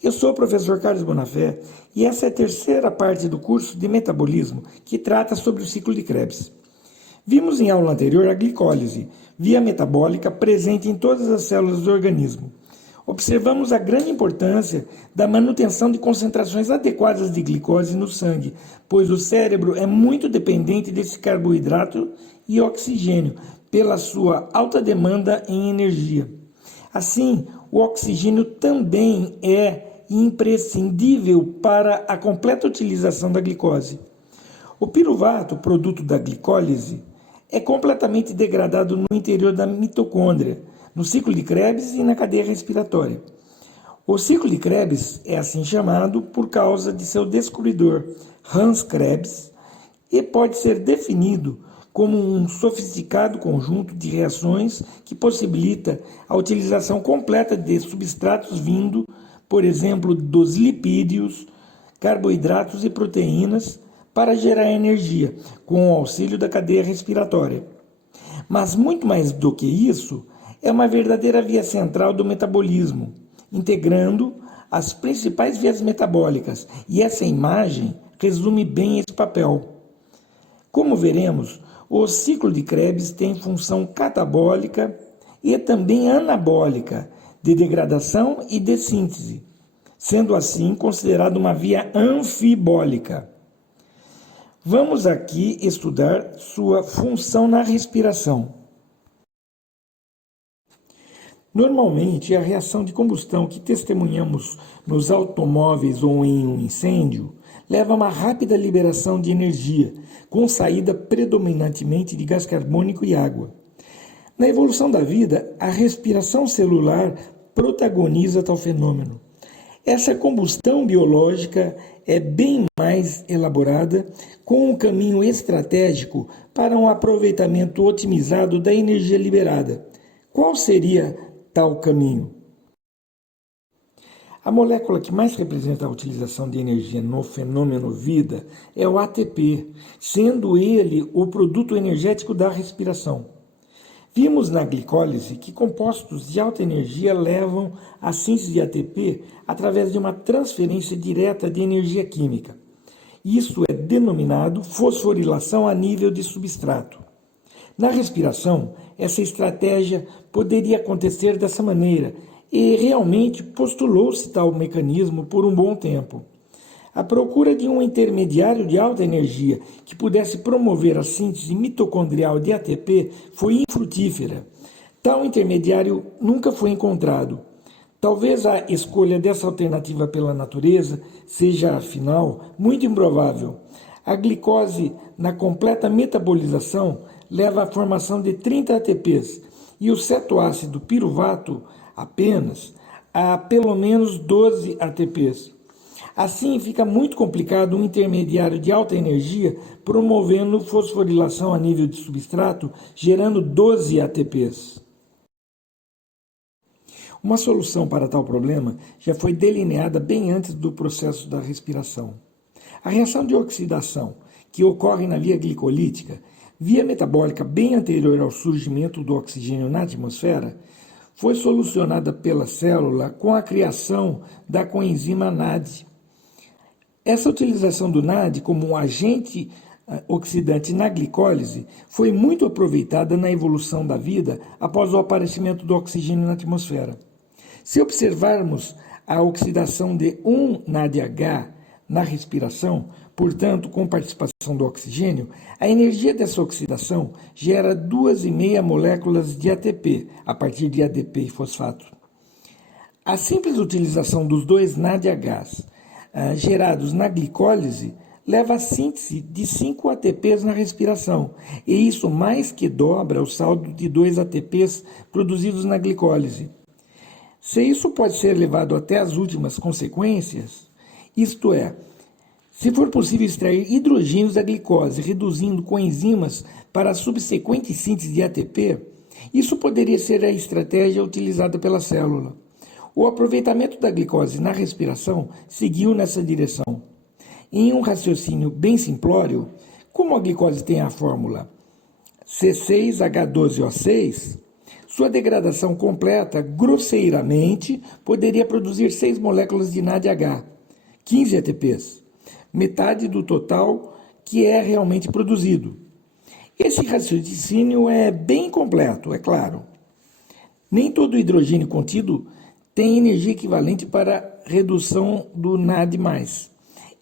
Eu sou o professor Carlos Bonafé e essa é a terceira parte do curso de metabolismo que trata sobre o ciclo de Krebs. Vimos em aula anterior a glicólise, via metabólica presente em todas as células do organismo. Observamos a grande importância da manutenção de concentrações adequadas de glicose no sangue, pois o cérebro é muito dependente desse carboidrato e oxigênio, pela sua alta demanda em energia. Assim, o oxigênio também é imprescindível para a completa utilização da glicose. O piruvato, produto da glicólise, é completamente degradado no interior da mitocôndria, no ciclo de Krebs e na cadeia respiratória. O ciclo de Krebs é assim chamado por causa de seu descobridor, Hans Krebs, e pode ser definido como um sofisticado conjunto de reações que possibilita a utilização completa de substratos vindo, por exemplo, dos lipídios, carboidratos e proteínas, para gerar energia, com o auxílio da cadeia respiratória. Mas muito mais do que isso, é uma verdadeira via central do metabolismo, integrando as principais vias metabólicas, e essa imagem resume bem esse papel. Como veremos, o ciclo de Krebs tem função catabólica e também anabólica, de degradação e de síntese, sendo assim considerado uma via anfibólica. Vamos aqui estudar sua função na respiração. Normalmente, a reação de combustão que testemunhamos nos automóveis ou em um incêndio leva a uma rápida liberação de energia, com saída predominantemente de gás carbônico e água. Na evolução da vida, a respiração celular protagoniza tal fenômeno. Essa combustão biológica é bem mais elaborada, com um caminho estratégico para um aproveitamento otimizado da energia liberada. Qual seria tal caminho? A molécula que mais representa a utilização de energia no fenômeno vida é o ATP, sendo ele o produto energético da respiração. Vimos na glicólise que compostos de alta energia levam à síntese de ATP através de uma transferência direta de energia química. Isso é denominado fosforilação a nível de substrato. Na respiração, essa estratégia poderia acontecer dessa maneira, e realmente postulou-se tal mecanismo por um bom tempo. A procura de um intermediário de alta energia que pudesse promover a síntese mitocondrial de ATP foi infrutífera. Tal intermediário nunca foi encontrado. Talvez a escolha dessa alternativa pela natureza seja, afinal, muito improvável. A glicose, na completa metabolização, leva à formação de 30 ATPs e o cetoácido piruvato apenas a pelo menos 12 ATPs. Assim, fica muito complicado um intermediário de alta energia promovendo fosforilação a nível de substrato, gerando 12 ATPs. Uma solução para tal problema já foi delineada bem antes do processo da respiração. A reação de oxidação, que ocorre na via glicolítica, via metabólica bem anterior ao surgimento do oxigênio na atmosfera, foi solucionada pela célula com a criação da coenzima NAD. Essa utilização do NAD como um agente oxidante na glicólise foi muito aproveitada na evolução da vida após o aparecimento do oxigênio na atmosfera. Se observarmos a oxidação de 1-NADH na respiração, portanto, com participação do oxigênio, a energia dessa oxidação gera 2,5 moléculas de ATP, a partir de ADP e fosfato. A simples utilização dos dois NADHs gerados na glicólise leva à síntese de 5 ATPs na respiração, e isso mais que dobra o saldo de 2 ATPs produzidos na glicólise. Se isso pode ser levado até as últimas consequências, isto é, se for possível extrair hidrogênios da glicose, reduzindo coenzimas para a subsequente síntese de ATP, isso poderia ser a estratégia utilizada pela célula. O aproveitamento da glicose na respiração seguiu nessa direção. Em um raciocínio bem simplório, como a glicose tem a fórmula C6H12O6, Sua degradação completa, grosseiramente, poderia produzir 6 moléculas de NADH, 15 ATPs, metade do total que é realmente produzido. Esse raciocínio é bem completo, é claro. Nem todo o hidrogênio contido tem energia equivalente para redução do NAD+.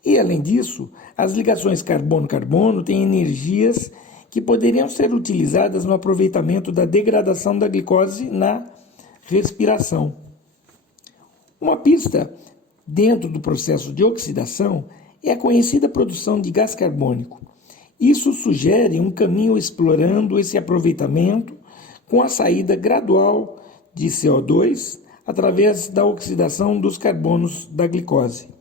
E, além disso, as ligações carbono-carbono têm energias que poderiam ser utilizadas no aproveitamento da degradação da glicose na respiração. Uma pista dentro do processo de oxidação é a conhecida produção de gás carbônico. Isso sugere um caminho explorando esse aproveitamento com a saída gradual de CO2 através da oxidação dos carbonos da glicose.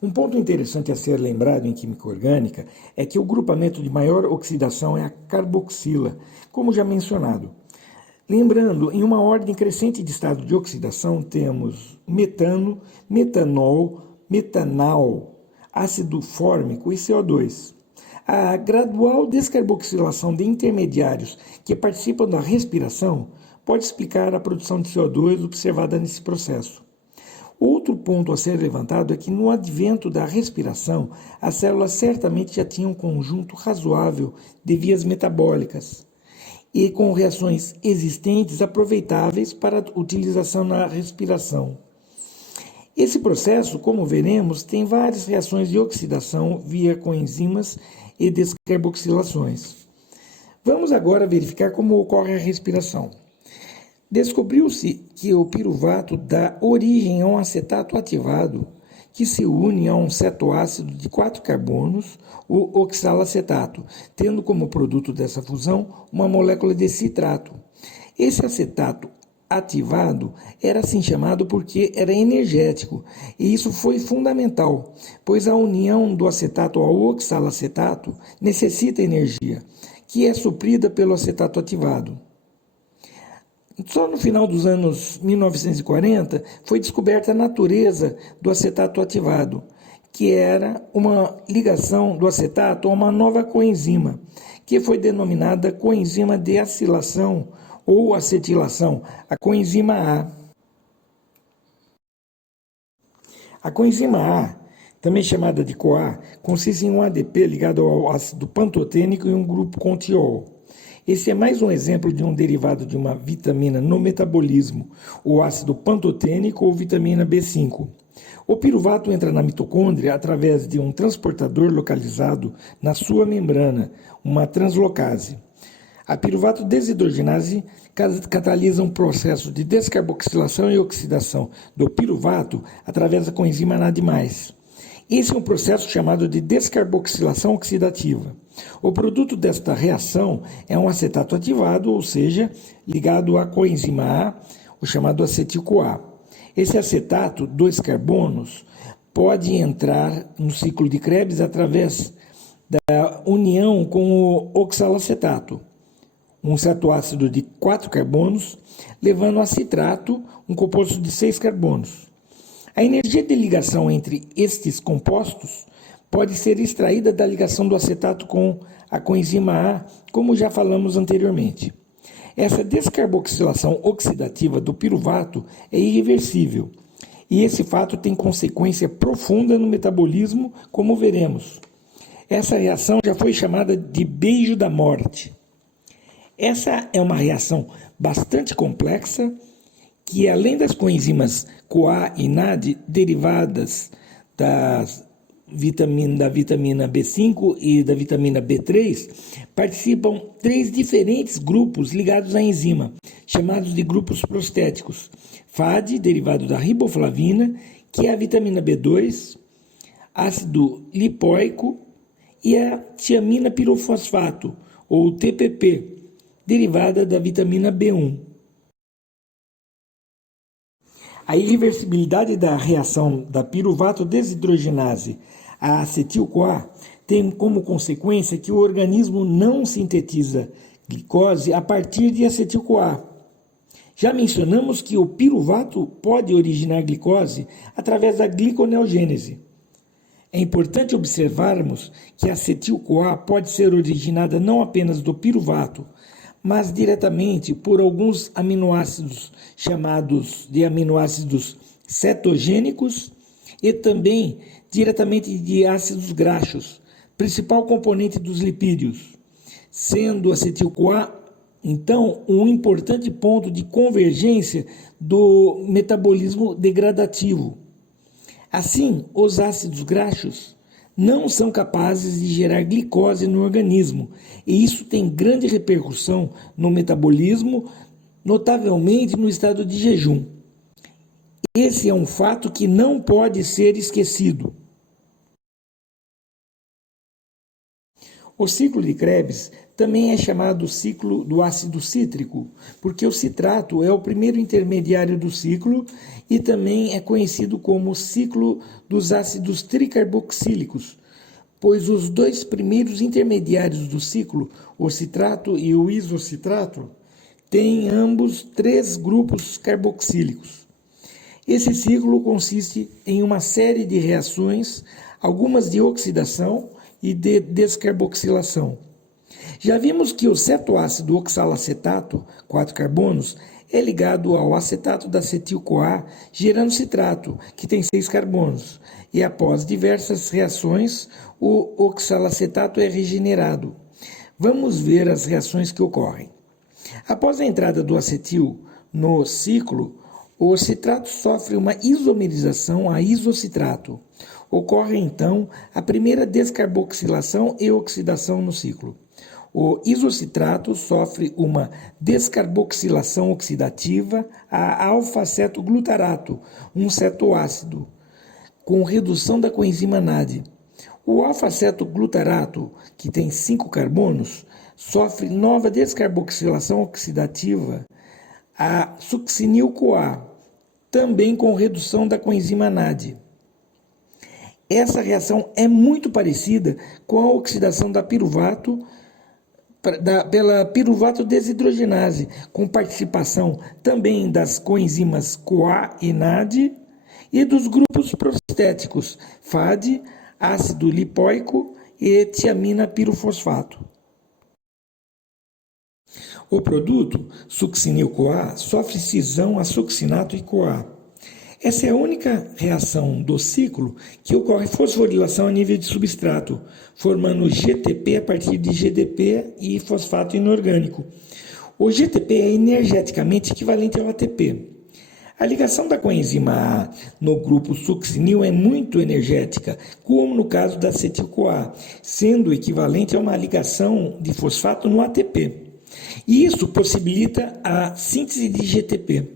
Um ponto interessante a ser lembrado em química orgânica é que o grupamento de maior oxidação é a carboxila, como já mencionado. Lembrando, em uma ordem crescente de estado de oxidação, temos metano, metanol, metanal, ácido fórmico e CO2. A gradual descarboxilação de intermediários que participam da respiração pode explicar a produção de CO2 observada nesse processo. Outro ponto a ser levantado é que no advento da respiração, as células certamente já tinham um conjunto razoável de vias metabólicas e com reações existentes aproveitáveis para utilização na respiração. Esse processo, como veremos, tem várias reações de oxidação via coenzimas e descarboxilações. Vamos agora verificar como ocorre a respiração. Descobriu-se que o piruvato dá origem a um acetato ativado que se une a um cetoácido de 4 carbonos, o oxalacetato, tendo como produto dessa fusão uma molécula de citrato. Esse acetato ativado era assim chamado porque era energético, e isso foi fundamental, pois a união do acetato ao oxalacetato necessita energia, que é suprida pelo acetato ativado. Só no final dos anos 1940 foi descoberta a natureza do acetato ativado, que era uma ligação do acetato a uma nova coenzima, que foi denominada coenzima de acilação ou acetilação, a coenzima A. A coenzima A, também chamada de CoA, consiste em um ADP ligado ao ácido pantotênico e um grupo com tiol. Esse é mais um exemplo de um derivado de uma vitamina no metabolismo, o ácido pantotênico ou vitamina B5. O piruvato entra na mitocôndria através de um transportador localizado na sua membrana, uma translocase. A piruvato desidrogenase catalisa um processo de descarboxilação e oxidação do piruvato através da coenzima NAD+. Esse é um processo chamado de descarboxilação oxidativa. O produto desta reação é um acetato ativado, ou seja, ligado à coenzima A, o chamado acetil-CoA. Esse acetato, 2 carbonos, pode entrar no ciclo de Krebs através da união com o oxalacetato, um cetoácido de 4 carbonos, levando a citrato, um composto de 6 carbonos. A energia de ligação entre estes compostos pode ser extraída da ligação do acetato com a coenzima A, como já falamos anteriormente. Essa descarboxilação oxidativa do piruvato é irreversível, e esse fato tem consequência profunda no metabolismo, como veremos. Essa reação já foi chamada de beijo da morte. Essa é uma reação bastante complexa, que além das coenzimas CoA e NAD derivadas da vitamina B5 e da vitamina B3, participam 3 diferentes grupos ligados à enzima, chamados de grupos prostéticos. FAD, derivado da riboflavina, que é a vitamina B2, ácido lipoico e a tiamina pirofosfato, ou TPP, derivada da vitamina B1. A irreversibilidade da reação da piruvato desidrogenase à acetil-CoA tem como consequência que o organismo não sintetiza glicose a partir de acetil-CoA. Já mencionamos que o piruvato pode originar glicose através da gliconeogênese. É importante observarmos que a acetil-CoA pode ser originada não apenas do piruvato, mas diretamente por alguns aminoácidos chamados de aminoácidos cetogênicos e também diretamente de ácidos graxos, principal componente dos lipídios, sendo o acetil-CoA, então, um importante ponto de convergência do metabolismo degradativo. Assim, os ácidos graxos não são capazes de gerar glicose no organismo, e isso tem grande repercussão no metabolismo, notavelmente no estado de jejum. Esse é um fato que não pode ser esquecido. O ciclo de Krebs também é chamado ciclo do ácido cítrico, porque o citrato é o primeiro intermediário do ciclo e também é conhecido como ciclo dos ácidos tricarboxílicos, pois os dois primeiros intermediários do ciclo, o citrato e o isocitrato, têm ambos 3 grupos carboxílicos. Esse ciclo consiste em uma série de reações, algumas de oxidação e de descarboxilação. Já vimos que o cetoácido oxalacetato, 4 carbonos, é ligado ao acetato da acetil-CoA, gerando citrato, que tem 6 carbonos, e após diversas reações, o oxalacetato é regenerado. Vamos ver as reações que ocorrem. Após a entrada do acetil no ciclo, o citrato sofre uma isomerização a isocitrato. Ocorre, então, a primeira descarboxilação e oxidação no ciclo. O isocitrato sofre uma descarboxilação oxidativa a alfa-cetoglutarato, um cetoácido, com redução da coenzima NAD. O alfa-cetoglutarato, que tem 5 carbonos, sofre nova descarboxilação oxidativa a succinil-CoA, também com redução da coenzima NAD. Essa reação é muito parecida com a oxidação da piruvato pela piruvato desidrogenase, com participação também das coenzimas CoA e NAD e dos grupos prostéticos FAD, ácido lipoico e tiamina pirofosfato. O produto succinil-CoA sofre cisão a succinato e CoA. Essa é a única reação do ciclo que ocorre fosforilação a nível de substrato, formando GTP a partir de GDP e fosfato inorgânico. O GTP é energeticamente equivalente ao ATP. A ligação da coenzima A no grupo succinil é muito energética, como no caso da acetil-CoA, sendo equivalente a uma ligação de fosfato no ATP. E isso possibilita a síntese de GTP.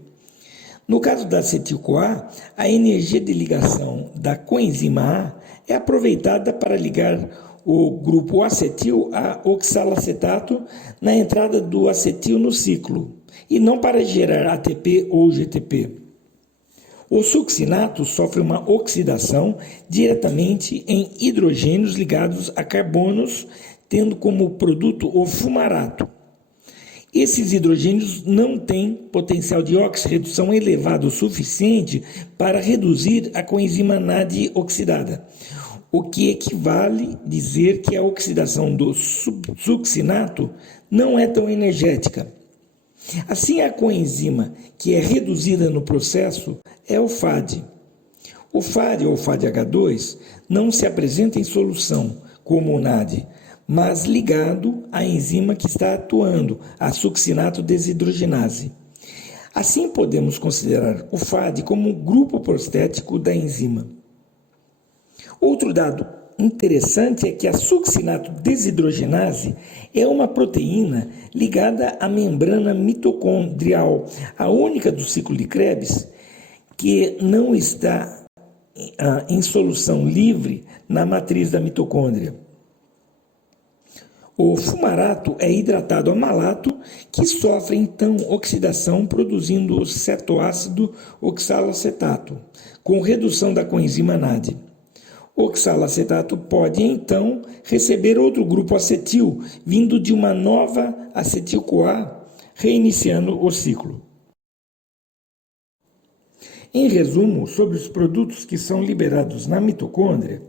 No caso da acetil-CoA, a energia de ligação da coenzima A é aproveitada para ligar o grupo acetil a oxalacetato na entrada do acetil no ciclo, e não para gerar ATP ou GTP. O succinato sofre uma oxidação diretamente em hidrogênios ligados a carbonos, tendo como produto o fumarato. Esses hidrogênios não têm potencial de oxirredução elevado o suficiente para reduzir a coenzima NAD oxidada, o que equivale a dizer que a oxidação do succinato não é tão energética. Assim, a coenzima que é reduzida no processo é o FAD. O FAD, ou FADH2, não se apresenta em solução, como o NAD, mas ligado à enzima que está atuando, a succinato desidrogenase. Assim, podemos considerar o FAD como um grupo prostético da enzima. Outro dado interessante é que a succinato desidrogenase é uma proteína ligada à membrana mitocondrial, a única do ciclo de Krebs que não está em solução livre na matriz da mitocôndria. O fumarato é hidratado a malato, que sofre então oxidação produzindo o cetoácido oxalacetato, com redução da coenzima NAD. O oxalacetato pode então receber outro grupo acetil, vindo de uma nova acetil-CoA, reiniciando o ciclo. Em resumo, sobre os produtos que são liberados na mitocôndria,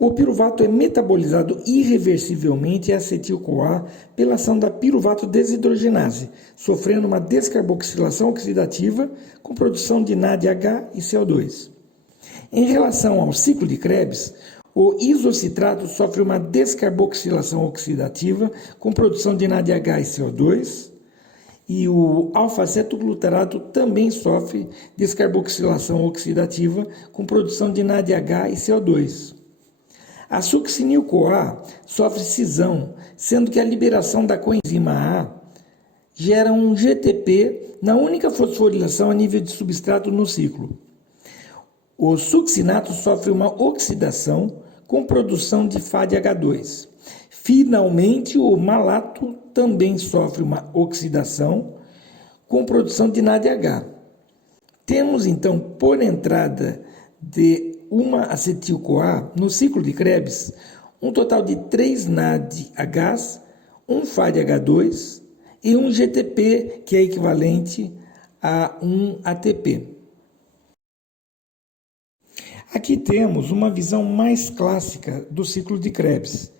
O piruvato é metabolizado irreversivelmente em acetil-CoA pela ação da piruvato desidrogenase, sofrendo uma descarboxilação oxidativa com produção de NADH e CO2. Em relação ao ciclo de Krebs, o isocitrato sofre uma descarboxilação oxidativa com produção de NADH e CO2, e o alfa-cetoglutarato também sofre descarboxilação oxidativa com produção de NADH e CO2. A succinil-CoA sofre cisão, sendo que a liberação da coenzima A gera um GTP na única fosforilação a nível de substrato no ciclo. O succinato sofre uma oxidação com produção de FADH2. Finalmente, o malato também sofre uma oxidação com produção de NADH. Temos, então, por entrada de uma acetil-CoA no ciclo de Krebs, um total de 3 NADHs, um FADH2 e um GTP, que é equivalente a um ATP. Aqui temos uma visão mais clássica do ciclo de Krebs.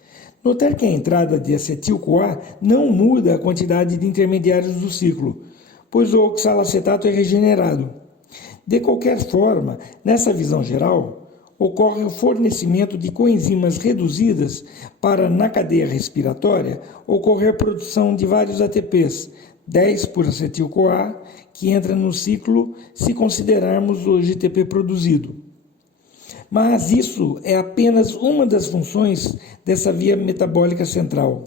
Notar que a entrada de acetil-CoA não muda a quantidade de intermediários do ciclo, pois o oxalacetato é regenerado. De qualquer forma, nessa visão geral, ocorre o fornecimento de coenzimas reduzidas para, na cadeia respiratória, ocorrer produção de vários ATPs, 10 por acetil-CoA, que entra no ciclo se considerarmos o GTP produzido. Mas isso é apenas uma das funções dessa via metabólica central.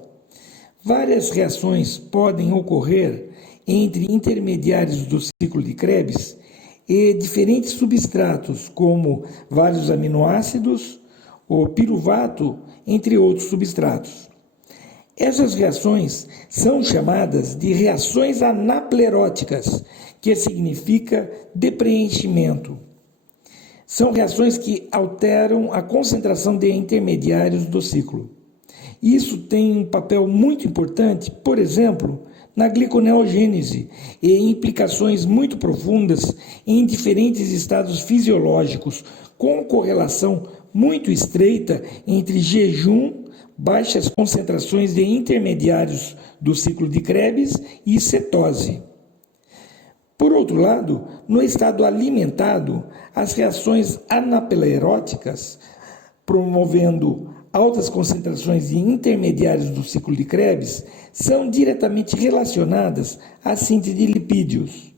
Várias reações podem ocorrer entre intermediários do ciclo de Krebs e diferentes substratos, como vários aminoácidos, o piruvato, entre outros substratos. Essas reações são chamadas de reações anapleróticas, que significa depreenchimento. São reações que alteram a concentração de intermediários do ciclo. Isso tem um papel muito importante, por exemplo, na gliconeogênese e implicações muito profundas em diferentes estados fisiológicos, com correlação muito estreita entre jejum, baixas concentrações de intermediários do ciclo de Krebs e cetose. Por outro lado, no estado alimentado, as reações anapleróticas, promovendo altas concentrações de intermediários do ciclo de Krebs, são diretamente relacionadas à síntese de lipídios.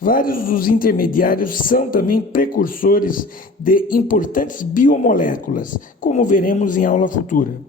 Vários dos intermediários são também precursores de importantes biomoléculas, como veremos em aula futura.